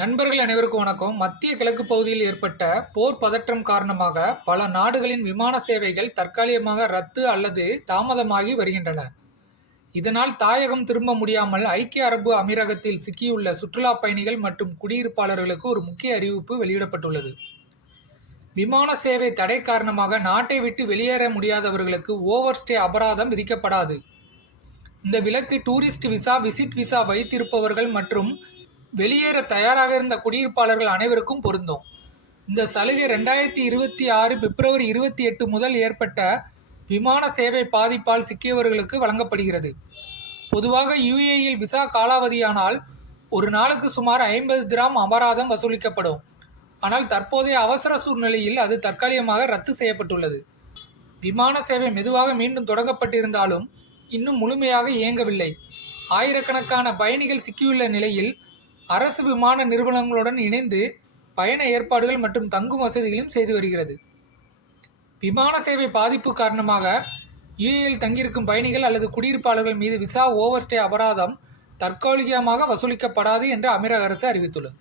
நண்பர்கள் அனைவருக்கும் வணக்கம். மத்திய கிழக்கு பகுதியில் ஏற்பட்ட போர் பதற்றம் காரணமாக பல நாடுகளின் விமான சேவைகள் தற்காலிகமாக ரத்து அல்லது தாமதமாகி வருகின்றன. இதனால் தாயகம் திரும்ப முடியாமல் ஐக்கிய அரபு அமீரகத்தில் சிக்கியுள்ள சுற்றுலா பயணிகள் மற்றும் குடியிருப்பாளர்களுக்கு ஒரு முக்கிய அறிவிப்பு வெளியிடப்பட்டுள்ளது. விமான சேவை தடை காரணமாக நாட்டை விட்டு வெளியேற முடியாதவர்களுக்கு ஓவர்ஸ்டே அபராதம் விதிக்கப்படாது. இந்த விலக்கு டூரிஸ்ட் விசா, விசிட் விசா வைத்திருப்பவர்கள் மற்றும் வெளியேற தயாராக இருந்த குடியிருப்பாளர்கள் அனைவருக்கும் பொருந்தும். இந்த சலுகை 2026 பிப்ரவரி 28 முதல் ஏற்பட்ட விமான சேவை பாதிப்பால் சிக்கியவர்களுக்கு வழங்கப்படுகிறது. பொதுவாக யுஏஇயில் விசா காலாவதியானால் ஒரு நாளுக்கு சுமார் 50 திராம் அபராதம் வசூலிக்கப்படும். ஆனால் தற்போதைய அவசர சூழ்நிலையில் அது தற்காலிகமாக ரத்து செய்யப்பட்டுள்ளது. விமான சேவை மெதுவாக மீண்டும் தொடங்கப்பட்டிருந்தாலும் இன்னும் முழுமையாக இயங்கவில்லை. ஆயிரக்கணக்கான பயணிகள் சிக்கியுள்ள நிலையில் அரசு விமான நிறுவனங்களுடன் இணைந்து பயண ஏற்பாடுகள் மற்றும் தங்கும் வசதிகளையும் செய்து வருகிறது. விமான சேவை பாதிப்பு காரணமாக யுஏஇயில் தங்கியிருக்கும் பயணிகள் அல்லது குடியிருப்பாளர்கள் மீது விசா ஓவர்ஸ்டே அபராதம் தற்காலிகமாக வசூலிக்கப்படாது என்று அமீரக அரசு அறிவித்துள்ளது.